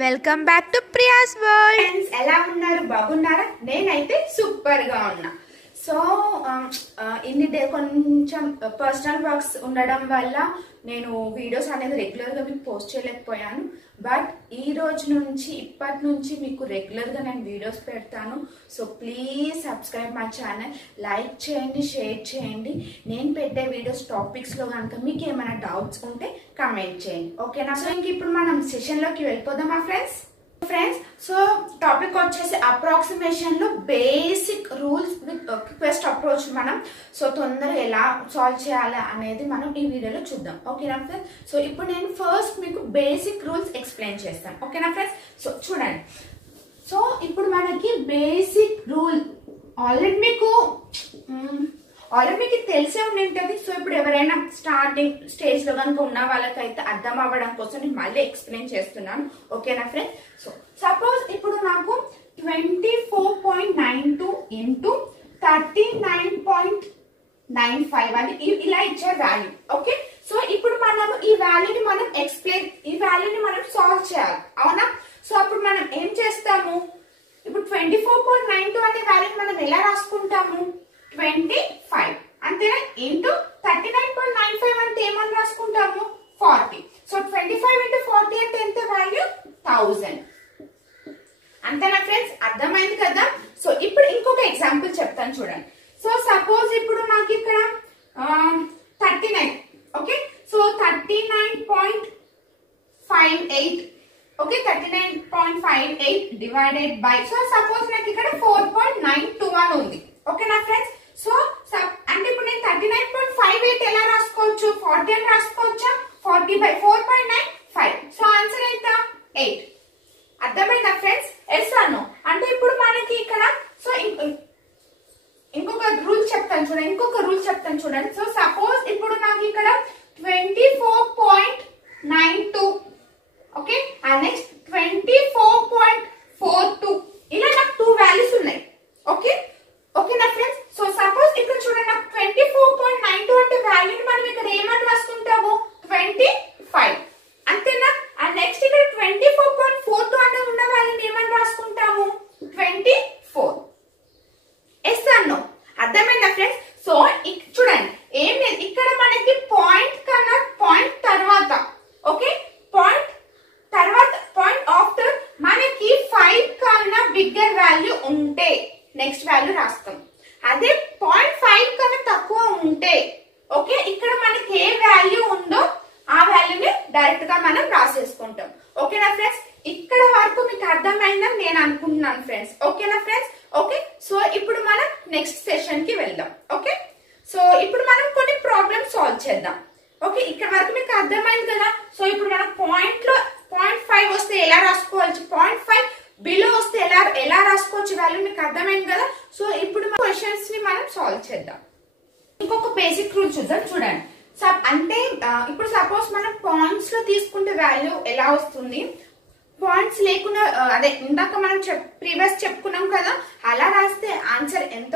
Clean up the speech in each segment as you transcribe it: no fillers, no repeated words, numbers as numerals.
Welcome back to Priya's world. Friends ఎలా ఉన్నారు? బాగున్నారా? నేనైతే సూపర్ గా ఉన్నా. సో ఇన్ని డే కొంచెం పర్సనల్ వర్క్స్ ఉండడం వల్ల నేను వీడియోస్ అనేది రెగ్యులర్ గా మీకు పోస్ట్ చేయలేకపోయాను. బట్ ఈ రోజు నుంచి ఇప్పటి నుంచి మీకు రెగ్యులర్ గా నేను వీడియోస్ పెడతాను. So please subscribe my channel, like చేయండి, షేర్ చేయండి. నేను పెట్టే వీడియోస్ టాపిక్స్ లో కనుక మీకు ఏమైనా డౌట్స్ ఉంటే కమెంట్ చేయండి, ఓకేనా? సో ఇంక ఇప్పుడు మనం సెషన్ లోకి వెళ్ళిపోదామా ఫ్రెండ్స్? సో టాపిక్ వచ్చేసి అప్రాక్సిమేషన్ లో basic rules with quest approach మనం సో తొందరగా ఎలా సాల్వ్ చేయాలి అనేది మనం ఈ వీడియోలో చూద్దాం, ఓకేనా ఫ్రెండ్స్? సో ఇప్పుడు నేను ఫస్ట్ మీకు బేసిక్ రూల్స్ ఎక్స్ప్లెయిన్ చేస్తాను, ఓకేనా ఫ్రెండ్స్? సో చూడండి. సో ఇప్పుడు మనకి బేసిక్ రూల్ ఆల్రెడీ మీకు తెలిసే ఉంటుంది. సో ఇప్పుడు ఎవరైనా స్టార్టింగ్ స్టేజ్ లో కనుక ఉన్న వాళ్ళకైతే అర్థం అవ్వడం కోసం నేను మళ్ళీ ఎక్స్ప్లెయిన్ చేస్తున్నాను, ఓకేనా ఫ్రెండ్స్? సో సపోజ్ ఇప్పుడు నాకు 24.92 ఇంటూ 39.95 అని ఇలా ఇచ్చే వాల్యూ, ఓకే? సో ఇప్పుడు మనము ఈ వాల్యూని మనం సాల్వ్ చేయాలి, అవునా? సో అప్పుడు మనం ఏం చేస్తాము? ఇప్పుడు 24.92 అనే వాల్యూని మనం ఎలా రాసుకుంటాము? 25 అంతేనా? ఇంటూ 39.95 అంటే ఏమని రాసుకుంటాము? 40. సో 25 ఇంటూ 40 అంటే ఎంత వాల్యూ? 1000. అంతేనా ఫ్రెండ్స్? అర్థమైంది కదా? సో ఇప్పుడు ఇంకొక ఎగ్జాంపుల్ చెప్తాను చూడండి. సో సపోజ్ ఇప్పుడు మాకు ఇక్కడ 39, okay? So 39.58, okay? 39.58 divided by, so suppose నాకు ఇక్కడ 4.92 అని ఉంది, ఓకేనా ఫ్రెండ్స్? సో అంటే ఇప్పుడు నేను 39.58 ఎలా రాసుకోవచ్చు? 40 అని రాసుకోవచ్చా? 40 by 4.95. సో ఆన్సర్ ఎంత? 8. అర్థమైందా ఫ్రెండ్స్? ఎస్ అను అంటే ఇప్పుడు మనకి ఇక్కడ సో ఇంకొక రూల్ చెప్తాను చూడండి. సో సపోజ్ ఇప్పుడు నాకు ఇక్కడ 24.92, ఓకే? అండ్ నెక్స్ట్ 24.42 ఇలా నాకు 2 వాల్యూస్ ఉన్నాయి, ఓకేనా ఫ్రెండ్స్? సో సపోజ్ ఇక్కడ చూడండి, నాకు 24.92 అంటే వాల్యూని మనం ఇక్కడ ఏమని రాసుకుంటాము? 25, అంతేనా? అండ్ నెక్స్ట్ ఇక్కడ 24.42 అనే ఉన్న వాల్యూని ఏమని రాసుకుంటాము? 24. ఎస్ అన్నో అర్థమైందా ఫ్రెండ్స్? సో చూడండి, ఏం లేదు ఇక్కడ మనకి పాయింట్ కన్నా పాయింట్ తర్వాత, ఓకే? పాయింట్ ఆఫ్టర్ మనకి 5 కన్నా బిగ్గర్ వాల్యూ ఉంటే నెక్స్ట్ వాల్యూ రాస్తాం. అదే 0.5 కన్నా తక్కువ ఉంటే, ఓకే, ఇక్కడ మనకి ఏ వాల్యూ ఉందో ఆ వాల్యూని డైరెక్ట్ గా మనం రాసేసుకుంటాం, ఓకేనా ఫ్రెండ్స్? ఇక్కడ వరకు మీకు అర్థమైందని నేను అనుకుంటున్నాను ఫ్రెండ్స్, ఓకేనా ఫ్రెండ్స్? ఓకే, సో ఇప్పుడు మనం నెక్స్ట్ సెషన్ కి వెళ్దాం, ఓకే? సో ఇప్పుడు మనం కొన్ని ప్రాబ్లమ్స్ సాల్వ్ చేద్దాం, ఓకే? ఇక్కడ వరకు మీకు అర్థమైంది కదా? సో ఇప్పుడు మనం పాయింట్ లో 0.5 వస్తే ఎలా రాసుకోవచ్చు? 0.5 బిలో వస్తే ఎలా రాసుకోవచ్చు వాల్యూ? మీకు అర్థమైంది కదా? సో ఇప్పుడు క్వశ్చన్స్ ని మనం సాల్వ్ చేద్దాం. ఇంకొక బేసిక్ రూల్ చూద్దాం చూడండి. అంటే ఇప్పుడు సపోజ్ మనం పాయింట్స్ లో తీసుకుంటే వాల్యూ ఎలా వస్తుంది? పాయింట్స్ లేకుండా అదే ఇందాక మనం ప్రీవియస్ చెప్పుకున్నాం కదా, అలా రాస్తే ఆన్సర్ ఎంత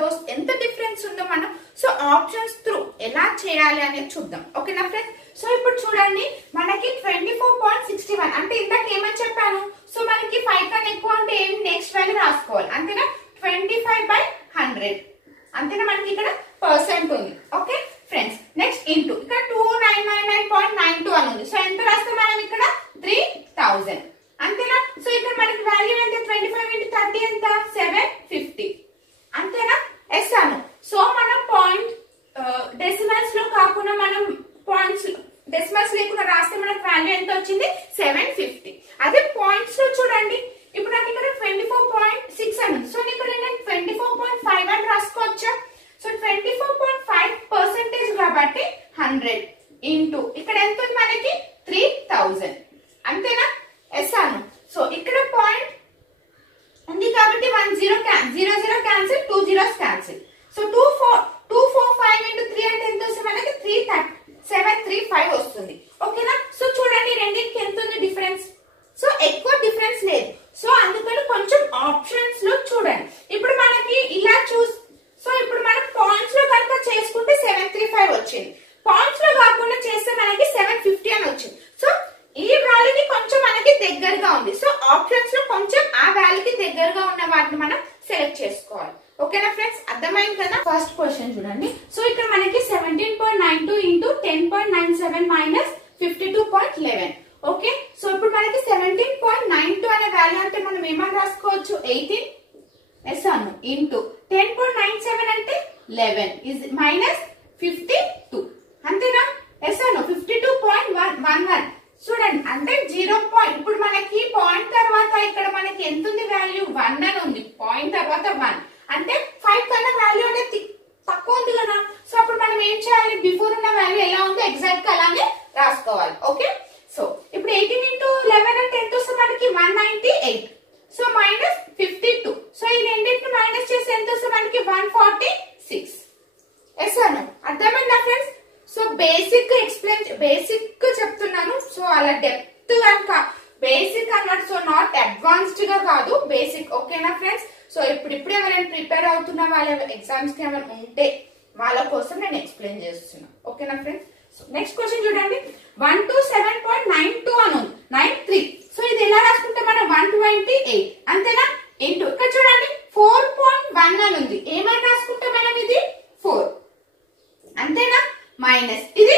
డిఫరెన్స్ ఉందో మనం సో ఆప్షన్స్ త్రూ ఎలా చేయాలి అనేది చూద్దాం, ఓకేనా ఫ్రెండ్స్? సో ఇప్పుడు చూడండి, మనకి 24.61 అంటే ఇందాక ఏమని చెప్పాను? సో మనకి 5 కన్నా ఎక్కువ అంటే ఏమి నెక్స్ట్ వాల్యూ రాసుకోవాలి, అంతేనా? 25/100, అంతేనా? మనకి ఇక్కడ పర్సెంట్ ఉంది, ఓకే ఫ్రెండ్స్? నెక్స్ట్ ఇంటూ ఇక్కడ 2999.92 అని ఉంది. సో ఎంత రాస్తే మనం ఇక్కడ 3000, అంతేనా? సో ఇక్కడ మనకి వాల్యూ ఎంత? 25 ఇంటూ 30 ఎంత? 750, అంతేనా? ఎస్ అను. సో మనం పాయింట్ డెసిమల్స్ లో కాకుండా మనం పాయింట్స్ డెసిమల్స్ లేకుండా రాస్తే మనకు వాల్యూ ఎంత వచ్చింది? 750. అదే పాయింట్స్ లో చూడండి, ఇప్పుడు నాకు ఇక్కడ 24.6 అని ఉంది. సో ఇక్కడ నేను 24.5 అని రాసుకోవచ్చా? సో 24.5% కాబట్టి 100 ఇంటూ ఇక్కడ ఎంత ఉంది మనకి? 3000, అంతేనా? ఎస్ అను. సో ఇక్కడ పాయింట్ ఉంది కాబట్టి 1 0 cancel, 2 zeros cancel. So 245 into 3 అంటే ఎంత వస్తుంది మనకి? 735 వస్తుంది, ఓకేనా? సో చూడండి రెండింటికి ఎంత ఉంది డిఫరెన్స్? సో ఎక్కువ డిఫరెన్స్ లేదు. సో అందుకని కొంచెం ఆప్షన్స్ లో చూడండి. ఇప్పుడు మనకి ఇలా సో ఇప్పుడు మనం పాయింట్స్ లో కనుక చేసుకుంటే 735 వచ్చింది, పాయింట్స్ లో కాకుండా చేస్తే మనకి 750 అని వచ్చింది. సో ఈ మనకి దగ్గరగా ఉంది. సో ఆప్షన్స్ లో కొంచెం ఆ వాల్యూకి దగ్గరగా ఉన్న వాటిని మనం సెలెక్ట్ చేసుకోవాలి. ఓకేనా ఫ్రెండ్స్, అర్థమైంది కదా. ఫస్ట్ క్వశ్చన్ చూడండి. సో ఇక్కడ మనకి 17.92 ఇంటూ 10.97 మైనస్ 52.11. ఓకే, సో ఇప్పుడు మనకి 17.92 అనే వాల్యూ అంటే మనం ఏమని రాసుకోవచ్చు, 18 ఎస్ అను ఇంటూ 10.97 అంటే 11 ఇస్ మైనస్ 52 అంతేనా. ఎస్ అను 52.11 చూడండి అంటే 0. ఇప్పుడు మనకి పాయింట్ తర్వాత ఇక్కడ మనకి ఎంత ఉంది వాల్యూ, 1 అని ఉంది. పాయింట్ తర్వాత 1 అంటే 5 కన్నా వాల్యూ అనేది తక్కువ ఉంది కదా. సో అప్పుడు మనం ఏం చేయాలి, బిఫోర్ ఉన్న వాల్యూ ఎలా ఉందో ఎగ్జాక్ట్ గా అలానే రాసుకోవాలి. ఓకే, సో ఇప్పుడు 18 ఇంటూ 11 అంటే ఎంత వస్తుంది మనకి, 198. So minus 52. సో ఈ రెండింటిని మైనస్ చేసి ఎంత వస్తుంది మనకి, 146. ఎస్ అను అర్థమైందా ఫ్రెండ్స్. సో బేసిక్ చెప్తున్నాను. సో అలా డెప్త్ కనుక బేసిక్ అన్నట్టు, సో నాట్ అడ్వాన్స్డ్ గా కాదు, బేసిక్. ఓకేనా ఫ్రెండ్స్. సో ఇప్పుడు ఎవరైనా ప్రిపేర్ అవుతున్న వాళ్ళ ఎగ్జామ్స్ కి ఏమైనా ఉంటే వాళ్ళ కోసం నేను ఎక్స్ప్లెయిన్ చేస్తున్నా. ఓకేనా ఫ్రెండ్స్. సో నెక్స్ట్ క్వశ్చన్ చూడండి. 127.92 అను 93. సో ఇది ఎలా రాసుకుంటే మనం 128 అంతేనా ఇంటూ ఇక్కడ చూడండి 4.1 అని ఉంది. ఏమని రాసుకుంటే మనం ఇది 4 అంతేనా మైనస్ ఇది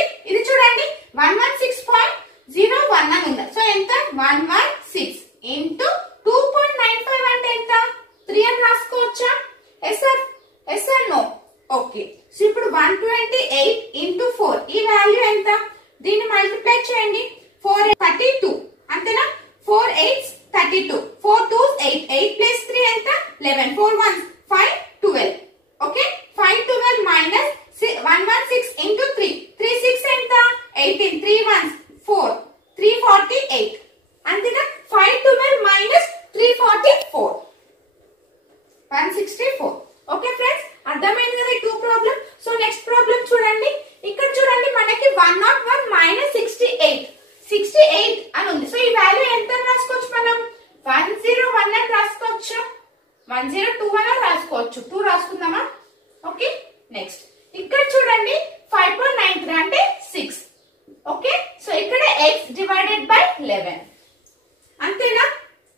చూడండి 116.01 అని ఉంది. సో ఎంత 116 ఇంటూ 2.95 అంటే ఎంత 3 అని రాసుకోవచ్చా. Yes or no. Okay, so ఇప్పుడు 128 ఇంటూ 4 ఈ వాల్యూ ఎంత, దీన్ని మల్టిప్లై చేయండి. 4 32 అంతేనా. 4 8 32, 4 2 8, 8 ప్లస్ 3 ఎంత 11, 4 1 5 12. ఓకే, 5 12 మైనస్ 116 ఇంటూ 3 3 6 ఎంత 18, 3 1 4 348 అంతేనా. 5 12 మైనస్ 344 164. ఓకే ఫ్రెండ్స్, అర్థమైంది కదా ఈ 2 ప్రాబ్లం. సో నెక్స్ట్ ప్రాబ్లం చూడండి. ఇక్కడ చూడండి మనకి 101 మైనస్ 68 అని ఉంది. సో ఈ వాల్యూ ఎంత రాసుకోవచ్చు మనం, 101 అని రాసుకోవచ్చు, 102 అని రాసుకోవచ్చు. 2 రాసుకుందామా. ఓకే, నెక్స్ట్ ఇక్కడ చూడండి 5.93 అంటే 6. ఓకే, సో ఇక్కడ x డివైడెడ్ బై 11 అంతేనా.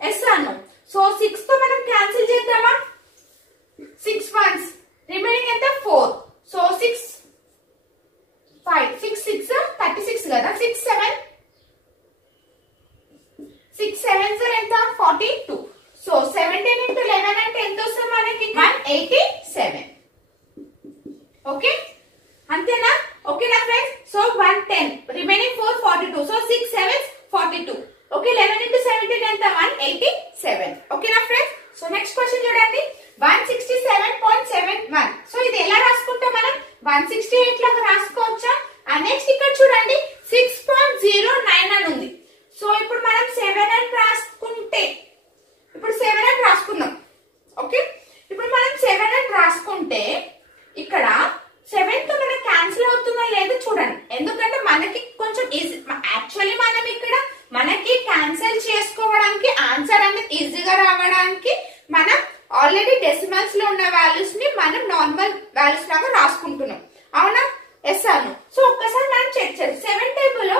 ఎస్ అను. సో 6 తో మనం క్యాన్సిల్ చేద్దామా. 6 1s రిమైనింగ్ ఎంత 4. సో 6 5 6 6 36 కదా. 6 7 ఎంత 42. సో 17 ఇంటూ 11 అంటే ఎంత వస్తుంది మనకి 187. ఓకే అంతేనా. ఓకేనా friends. So 110 remaining 4 42. So 6 7 42. Okay, 11 into 17 ఎంత 187. ఓకేనా ఫ్రెండ్స్. సో నెక్స్ట్ క్వశ్చన్ చూడండి. 167.71. సో ఇది ఎలా రాసుకుంటాం మనం, 168 లాగా రాసుకోవచ్చా. నెక్స్ట్ ఇక్కడ చూడండి 6.09 అని ఉంది. సో ఇప్పుడు మనం 7 అని రాసుకుంటే, ఇప్పుడు 7 అని రాసుకున్నాం. ఓకే, ఇప్పుడు మనం 7 అని రాసుకుంటే ఇక్కడ 7 తో మనకి క్యాన్సిల్ అవుతుందా లేదు చూడండి. ఎందుకంటే మనకి కొంచెం ఈజీ, యాక్చువల్లీ మనం ఇక్కడ మనకి క్యాన్సిల్ చేసుకోవడానికి ఆన్సర్ అనేది ఈజీగా రావడానికి మనం ఆల్రెడీ డెసిమల్స్ లో ఉన్న వాల్యూస్ ని మనం నార్మల్ వాల్యూస్ లాగా రాసుకుంటున్నాం. అవునా. ఎస్ అను. సో ఒక్కసారి మనం చెక్ చేద్దాం. 7 టేబుల్ లో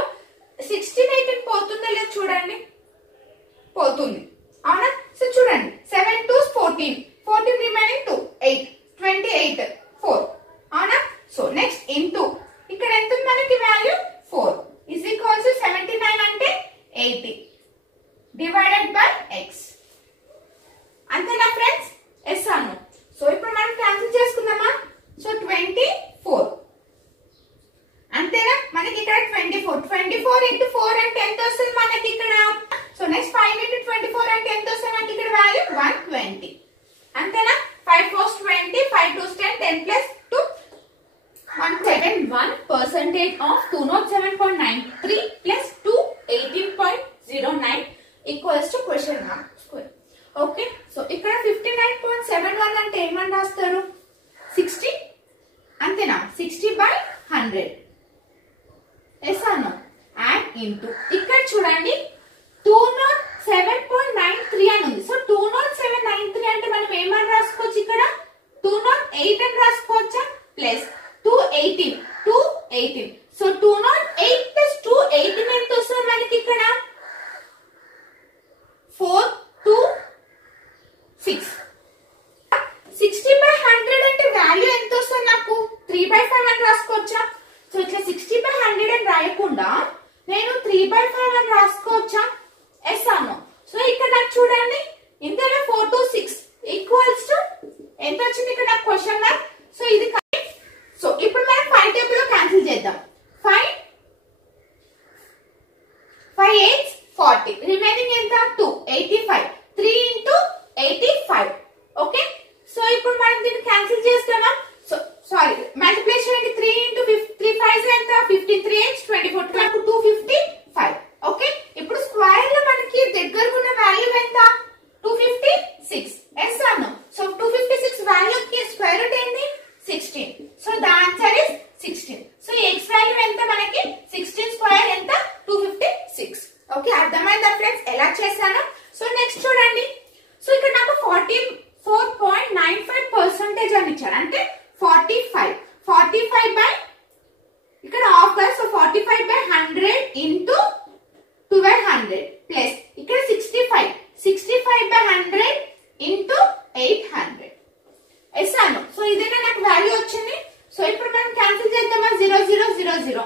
16 18 పోతుందో లేదు చూడండి, పోతుంది. అవునా. సో చూడండి 7 2 14, 14 రిమైనింగ్ 2 8 28 4. అవునా. సో నెక్స్ట్ ఇంటూ ఇక్కడ ఎంత మనకి వాల్యూ 4 ఇస్ ఈక్వల్స్ టు 79 అంటే 80 డివైడెడ్ బై x అంతేనా ఫ్రెండ్స్. ఎస్ అను. సో ఇప్పుడు మనం క్యాన్సిల్ చేసుకుందామా. సో 24 అంతేనా. మనకి ఇక్కడ 24 ఇంటూ 4 అంటే ఎంత వస్తుంది మనకి ఇక్కడ. సో నెక్స్ట్ 5 ఇంటూ 24 అంటే ఎంత వస్తుంది మనకి ఇక్కడ వాల్యూ 120 అంతేనా. 5 4 20, 5 2 10, 10 plus 2 171% of 207.93 plus 218.09 equals to question mark square. Okay, so ఇక్కడ 59.71 అంటే ఏమని రాస్తారు 60 అంతేనా. 60/100 ఎస్ అను. అండ్ ఇంటూ ఇక్కడ చూడండి 207.93 అని ఉంది. సో 207.93 అంటే మనం ఏమని రాసుకోవచ్చు ఇక్కడ 208 అని రాసుకోవచ్చా. ప్లస్ 218. సో 208 ప్లస్ 218 ఎంత వస్తుంది మనకి ఇక్కడ 60/100 అంటే వాల్యూ ఎంత వస్తుంది నాకు 3/5 అని రాసుకోవచ్చా? సో ఇట్లా 60/100 అని రాయకుండా నేను 3/5 అని రాసుకోవచ్చా? ఎస్ అన్నో. సో ఇక్కడ నాకు చూడండి ఇంతలో 4 to 6 ఈక్వల్స్ టు ఎంత వచ్చింది ఇక్కడ నాకు క్వశ్చన్ మార్క్. సో ఇది సో ఇప్పుడు మనం 5 టేబుల్ లో క్యాన్సిల్ చేద్దాం. 5 8 40 రిమైనింగ్ ఎంత 2 85 3 into 85. ఓకే సో ఇప్పుడు మనం దీన్ని క్యాన్సిల్ చేస్తామా? సో సారీ మల్టిప్లై చేయండి. 3 into 3 5 ఎంత 15 3 8 24 నాకు 255. ఓకే ఇప్పుడు స్క్వేర్ లో మనకి దగ్గరగా ఉన్న వాల్యూ ఎంత 256. ఎస్ అన్న. సో 256 వాల్యూ కి స్క్వేర్ రూట్ ఏంటి 16. So the answer is 16. So x value ఎంత మనకి 16 స్క్వేర్ ఎంత 256. ఓకే అర్థమైందా ఫ్రెండ్స్ ఎలా చేశాను? సో నెక్స్ట్ చూడండి. సో ఇక్కడ నాకు 44.95% అని ఇచ్చారు అంటే 45 బై ఇక్కడ హాఫ్ కదా. సో 45/100 into 1200 ప్లస్ ఇక్కడ 65/100 into 800. ఎస్ అను. సో ఇదేనా నాకు వాల్యూ వచ్చింది. సో ఇప్పుడు మనం క్యాన్సిల్ చేద్దామా 0 0 0 0.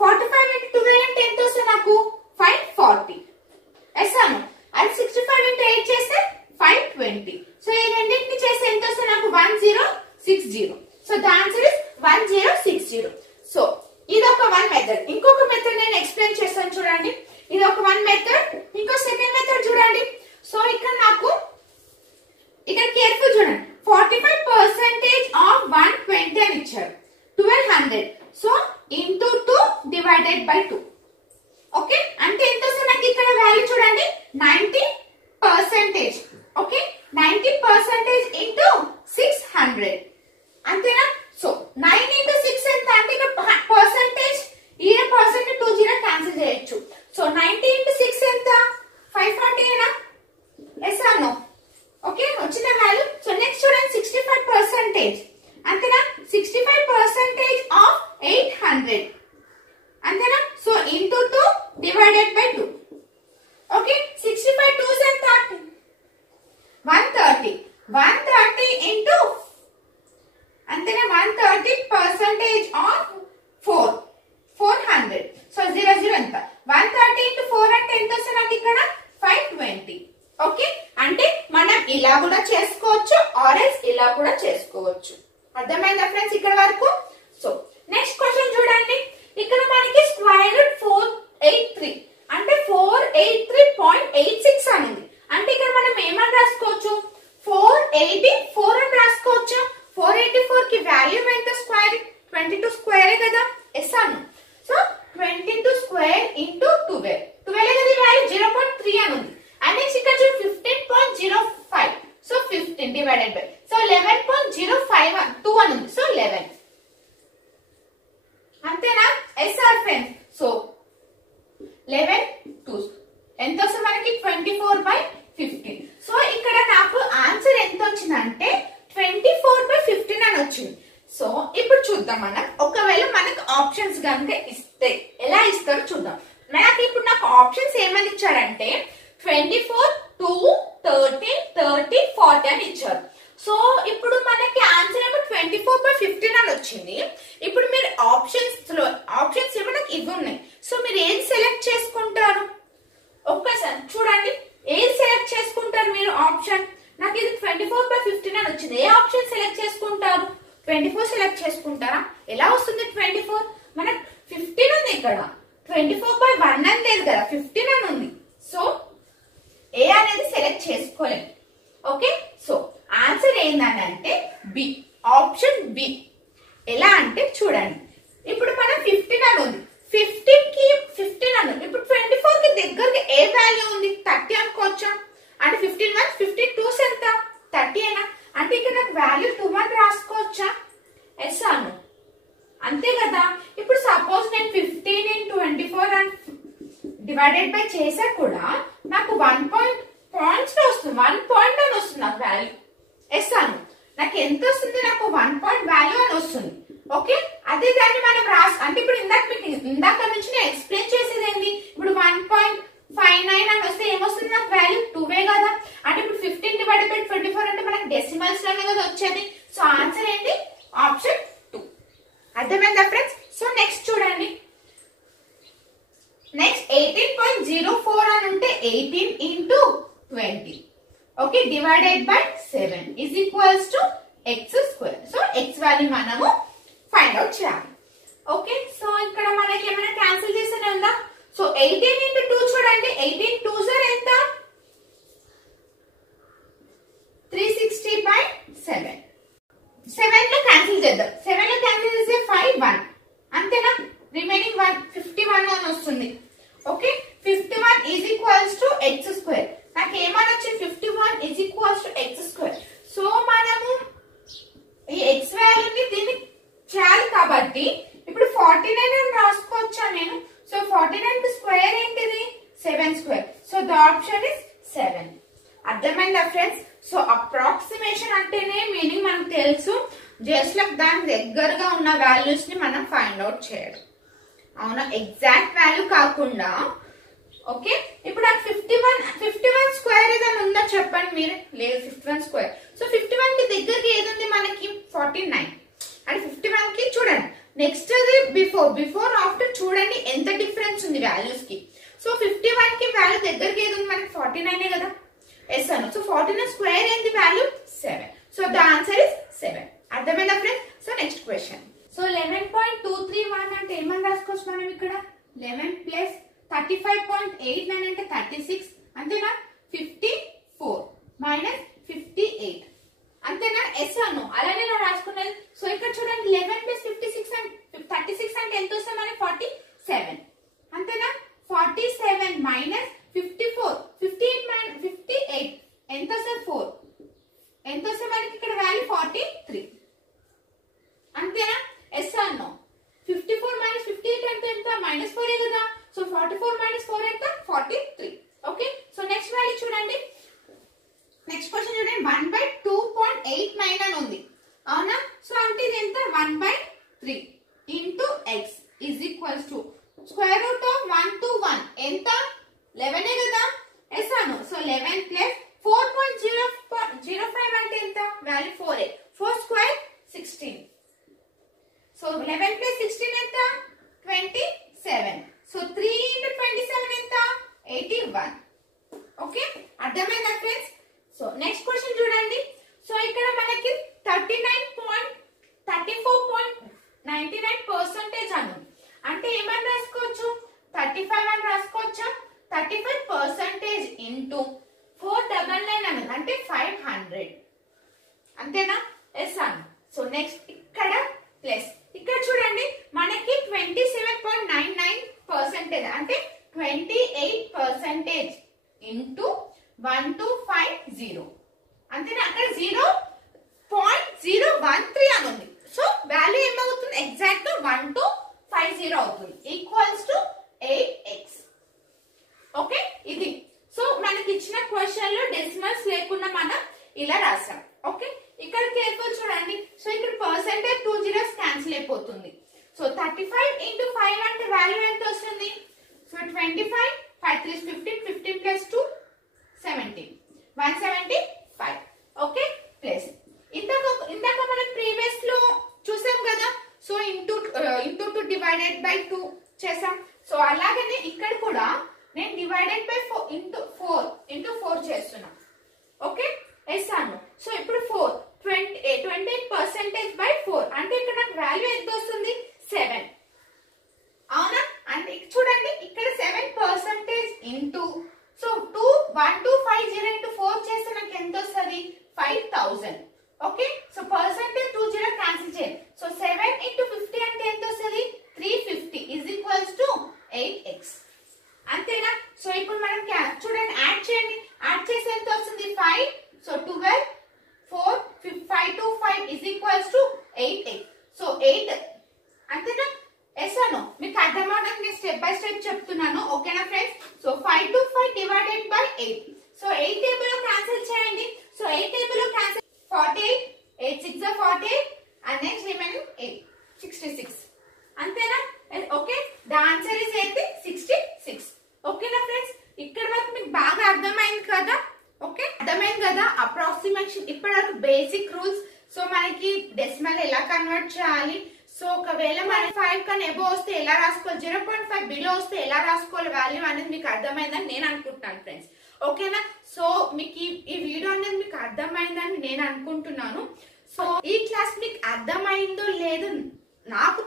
45 into 12 అంటే ఎంత వస్తుంది నాకు 540. ఎస్ అను. అది 65 into 8 చేస్తే 520. సో ఈ రెండింటిని చేస్తే ఎంత వస్తుంది నాకు 1060. So the answer is 1060. So ఇది ఒక వన్ మెథడ్. ఇంకొక మెథడ్ నేను ఎక్స్ప్లెయిన్ చేస్తాను చూడండి. ఇది ఒక వన్ మెథడ్. ఇంకో సెకండ్ మెథడ్ చూడండి. సో ఇక్కడ నాకు ఇక్కడ కేర్ఫుల్ చూడండి 45% ఆఫ్ 120 అని ఇచ్చారు 1200. So into 2 divided by 2. Okay అంటే ఎంత వస్తుంది నాకు ఇక్కడ వాల్యూ చూడండి 90%. ఓకే 90% ఇంటూ 600 అంతేనా? సో 9 into 6 ఎంత అంటే ఇక్కడ పర్సెంటేజ్ ఈ పర్సెంట్ 20 క్యాన్సిల్ చేయొచ్చు. సో 90 into 6 ఎంత 540 ఏనా? Yes or no? ఓకే వచ్చిన వాల్యూ. సో నెక్స్ట్ చూడండి 65% అంతేనా? 65% ఆఫ్ 800 అంతేనా? So into 2 divided by 2. Okay 65 2s ఎంత 130 ఇంటూ అంతేనా 130% ఆఫ్ 400. సో 0 0 ఎంత 130 into 4 అంటే ఎంత వస్తుంది నాకు ఇక్కడ 520. ఓకే అంటే మనం ఇలా కూడా చేసుకోవచ్చు ఆర్ఎస్ ఇలా కూడా చేసుకోవచ్చు. అర్థమైందా ఫ్రెండ్స్ ఇక్కడ వరకు? సో నెక్స్ట్ క్వశ్చన్ చూడండి. ఇక్కడ మనకి స్క్వేర్ రూట్ 483 అంటే 483.86 అని ఉంది. అంటే ఇక్కడ మనం ఏమని రాసుకోవచ్చు 484 అని రాసుకోవచ్చా? 484 కి వాల్యూ ఎంత స్క్వేర్ 22 స్క్వేర్ కదా. ఎస్ అను. సో 22 స్క్వేర్ ఇంటూ 12 అనేది వాల్యూ 0.3 అని ఉంది. అండ్ నెక్స్ట్ ఇక్కడ 15.05. సో 15 డివైడెడ్ బై సో 11.052 అని ఉంది. సో 11 అంతేనా? Yes are friends. సో 11 2 ఎంత వస్తుంది మనకి 24/15. సో ఇక్కడ నాకు ఆన్సర్ ఎంత వచ్చిందంటే 24/15 అని వచ్చింది. సో ఇప్పుడు చూద్దాం మనం ఒకవేళ మనకు ఆప్షన్స్ కనుక ఇస్తే ఎలా ఇస్తారో చూద్దాం. ఇప్పుడు నాకు ఆప్షన్స్ ఏమని ఇచ్చారంటే 24 2 13 30 40 అని ఇచ్చారు. సో ఇప్పుడు మనకి ఆన్సర్ ఏమో 24/15 అని వచ్చింది. ఇప్పుడు మీరు ఆప్షన్స్ ఏమో నాకు ఇవి ఉన్నాయి. సో మీరు ఏది సెలెక్ట్ చేసుకుంటారు ఒక్కసారి చూడండి. ఏది సెలెక్ట్ చేసుకుంటారు మీరు ఆప్షన్? నాకు ఇది 24/15 అని వచ్చింది. ఏ ఆప్షన్ సెలెక్ట్ చేసుకుంటారు? 24 సెలెక్ట్ చేసుకుంటారా? ఎలా వస్తుంది 24? మనకు 15 ఉంది ఇక్కడ 24/1 అని లేదు కదా 15 అని ఉంది. సో ఏ అనేది సెలెక్ట్ చేసుకోలేదు. ఓకే సో ఆన్సర్ ఏంటంటే బి ఆప్షన్ బి. ఎలా అంటే చూడండి ఇప్పుడు మనం 15 అని ఉంది 15 కి 15 అని ఉంది. ఇప్పుడు 24 కి దగ్గరగా ఏ వాల్యూ ఉంది 30 అనుకోవచ్చా? అంటే 15 1 15 2s ఎంత 30 అయినా అంటే ఇక్కడ నాకు వాల్యూ 2 రాసుకోవచ్చా? ఎస్ అను అంతే కదా. ఇప్పుడు సపోజ్ నేను 15 into 24 అని డివైడెడ్ బై చేసా కూడా నాకు 1 పాయింట్స్ వస్తుంది 1 పాయింట్ అని వస్తుంది నాకు వాల్యూ. ఎస్ అను నాకు ఎంత వస్తుంది? నాకు 1 పాయింట్ వాల్యూ అని వస్తుంది. ఓకే అదే దాన్ని మనం అంటే ఇప్పుడు ఇందాక నుంచి నేను ఎక్స్ప్లెయిన్ చేసేది ఏంటి? ఇప్పుడు 1.59 అని వస్తే ఏమొస్తుంది నాకు వాల్యూ 2 కదా. అంటే ఇప్పుడు 15 డివైడెడ్ బై 24 అంటే మనకి డెసిమల్స్ లోనే కదా వచ్చేది. సో ఆన్సర్ ఏంటి? ఆప్షన్ 2. అర్థమైందా ఫ్రెండ్స్? సో నెక్స్ట్ చూడండి, నెక్స్ట్ 18.04 అని ఉంటే 18 into 20 okay divided by 7 is equals to X square. So X value మనము ఫైండ్ అవుట్ చేయాలి. ఓకే, సో ఇక్కడ మనకి ఏమైనా క్యాన్సిల్ చేసేనే ఉందా? సో 18 into 2 చూడండి, 18 2s are ఎంత? 360/7. 7 లో క్యాన్సిల్ చేద్దాం. 7 లో క్యాన్సిల్ చేస్తే 5 1 అంతేనా? రిమైనింగ్ 1 51 అని వస్తుంది. Okay, 51 is equals to X square. నాకు ఏమని వచ్చింది? 51 is equals to X square. So మనము ఈ ఎక్స్ వాల్యూని దీన్ని చేయాలి కాబట్టి ఇప్పుడు 49 అని రాసుకోవచ్చా నేను? సో 49 కి స్క్వేర్ ఏంటిది? 7 square. So the option is 7. అర్థమైందా ఫ్రెండ్స్? సో అప్రాక్సిమేషన్ అంటేనే మీనింగ్ మనకు తెలుసు, జస్ట్ లైక్ దాని దగ్గరగా ఉన్న వాల్యూస్ ని మనం ఫైండ్ అవుట్ చేయడం. అవునా, ఎగ్జాక్ట్ వాల్యూ కాకుండా. ఓకే, ఇప్పుడు నాకు 51 స్క్వేర్ ఏదైనా ఉందా చెప్పండి మీరు? లేదు, 51 స్క్వేర్. సో 51 కి దగ్గరకి ఏది ఉంది మనకి? 49. అంటే 51 కి చూడండి, నెక్స్ట్ అది బిఫోర్ ఆఫ్టర్ చూడండి ఎంత డిఫరెన్స్ ఉంది వాల్యూస్ కి. సో 51 కి వాల్యూ దగ్గరకి ఏది ఉంది మనకి? 49 కదా. ఎస్ అను. సో 49 స్క్వేర్ ఏంటి value? 7. So the answer is 7. అర్థమైందా friends? So next question. So 11.231 అంటే ఏమని రాసుకోవచ్చు మనం ఇక్కడ? 11 ప్లస్ 35.89 అంటే 36 అంతేనా? 54 మైనస్ 58 అంతేనా? ఎస్ అను. అలానే రాసుకున్నది. సో ఇక్కడ చూడండి, 11 ప్లస్ 56 అంటే 36 అంటే ఎంత వస్తుంది మనకి? 47 అంతేనా? 47 మైనస్ 54 58 ఎంత వస్తుంది? 4 ఎంత వస్తుంది మనకి ఇక్కడ వాల్యూ? 43 అంతేనా? ఎస్ అన్నో. 54 మైనస్ 58 అంటే ఎంత? -4 కదా. సో 44 మైనస్ 4 ఎంత? 43. ఓకే, సో నెక్స్ట్ వాల్యూ చూడండి, నెక్స్ట్ క్వశ్చన్ చూడండి. 1/2.89 అని ఉంది. అవునా? సో అంటే ఇది ఎంత? 1/3 into X is equals to square root of 1 to 1 ఎంత? 11 కదా. ఎస్ అను. సో 11 ప్లస్ 4.05 అంటే ఎంత? వాల్యూ 4. 4 స్క్వేర్ 16. సో 11 ప్లస్ 16 ఎంత? 27. సో 3 into 27 ఎంత? 81. ఓకే, అర్థమైందా ఫ్రెండ్స్? సో నెక్స్ట్ క్వశ్చన్ చూడండి. సో ఇక్కడ మనకి 34.99% అను అంటే ఏమని రాసుకోవచ్చు? 35 అని రాసుకోవచ్చా? 35% ఇంటూ 499 అన్నది అంటే 500 అంతేనా? ఎస్ అను. సో నెక్స్ట్ ఇక్కడ ప్లస్ ఇక్కడ చూడండి మనకి 27.99% అంటే 28% ఇంటూ 1250 అంతేనా? అక్కడ 0.013 అని ఉంది. సో వాల్యూ ఏమవుతుంది? ఎగ్జాక్ట్ 1250 అవుతుంది. Equals to 8x. ఓకే, ఇది. సో మనకి ఇచ్చిన క్వశ్చన్ లో డెసిమల్స్ లేకుండా మనం ఇలా రాసాం. ఓకే, ఇక్కడ కేర్ఫుల్ చూడండి. సో ఇక్కడ పర్సెంటేజ్ 2 zeros క్యాన్సిల్ అయిపోతుంది. సో 35 into 5 అంటే వాల్యూ ఎంత వస్తుంది? So 25 5 3 15 15 plus 2 17 175. ఓకే, ప్లస్ ఇందాక మనం ప్రీవియస్ లో చూసాం కదా. సో ఇంటూ 2 డివైడెడ్ బై 2 చేసాం. సో అలాగనే ఇక్కడ కూడా నేను డివైడెడ్ బై 4 ఇంటూ 4 చేస్తున్నా. ఓకే, ఎస్ అను. సో ఇప్పుడు 28% బై 4 అంటే ఇక్కడ నాకు వాల్యూ ఎంత వస్తుంది? 7. అవునా? అంటే చూడండి ఇక్కడ 7% ఇంటూ సో 1250 into 4 చేస్తే నాకు ఎంత వస్తుంది? 5000. ఓకే, సో పర్సెంటేజ్ 2 0 క్యాన్సిల్ చేయండి. సో 7 into 50 అంటే ఎంత వస్తుంది? 350 ఈజ్ ఈక్వల్స్ టు 8x అంతేనా? సో ఇప్పుడు మనం చూడండి యాడ్ చేయండి. యాడ్ చేస్తే ఎంత వస్తుంది? 5. So 12 4 5 to 5 is equals to 8x. So 8 అంతేనా? ఎస్ అను. మీకు అర్థం అవడానికి నేను స్టెప్ బై స్టెప్ చెప్తున్నాను. ఓకేనా friends? So 5 to 5 divided by 8. So 8 table లో క్యాన్సిల్ చేయండి. సో 8 టేబుల్ లో cancel 48 8 6 are 48 and next remaining 8 66 అంతేనా? ఓకే, ద ఆన్సర్ ఇస్ ఏంటి? 66. ఓకేనా ఫ్రెండ్స్? ఇక్కడ వరకు మీకు బాగా అర్థమైంది కదా? ఓకే, అర్థమైంది బేసిక్ రూల్స్. సో మనకి డెసిమల్ ఎలా కన్వర్ట్ చేయాలి, సో ఒకవేళ మన 5 కన్నా ఎబో వస్తే ఎలా రాసుకోవాలి, 0.5 బిలో వస్తే ఎలా రాసుకోవాలి వాల్యూ అనేది మీకు అర్థమైందని నేను అనుకుంటున్నాను ఫ్రెండ్స్. ఓకేనా? సో మీకు ఈ వీడియో అనేది మీకు అర్థమైందని నేను అనుకుంటున్నాను. సో ఈ క్లాస్ మీకు అర్థమైందో లేదో నాకు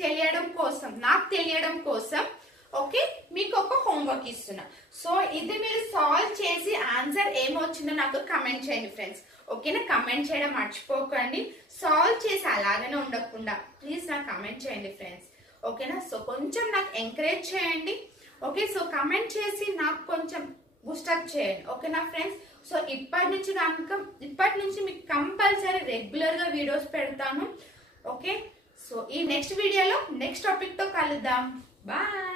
తెలియడం కోసం ఓకే మీకు ఒక హోంవర్క్ ఇస్తున్నా. సో ఇది మీరు సాల్వ్ చేసి ఆన్సర్ ఏమొచ్చిందో నాకు కమెంట్ చేయండి ఫ్రెండ్స్. ఓకేనా? కమెంట్ చేయడం మర్చిపోకండి. సాల్వ్ చేసి అలాగనే ఉండకుండా ప్లీజ్ నాకు కమెంట్ చేయండి ఫ్రెండ్స్. ఓకేనా? సో కొంచెం నాకు ఎంకరేజ్ చేయండి. ఓకే, సో కమెంట్ చేసి నాకు కొంచెం బూస్టప్ చేయండి. ఓకేనా ఫ్రెండ్స్? సో ఇప్పటి నుంచి మీకు కంపల్సరీ రెగ్యులర్ గా వీడియోస్ పెడతాను. ఓకే, సో ఈ నెక్స్ట్ వీడియోలో నెక్స్ట్ టాపిక్ తో కలుద్దాం. బాయ్.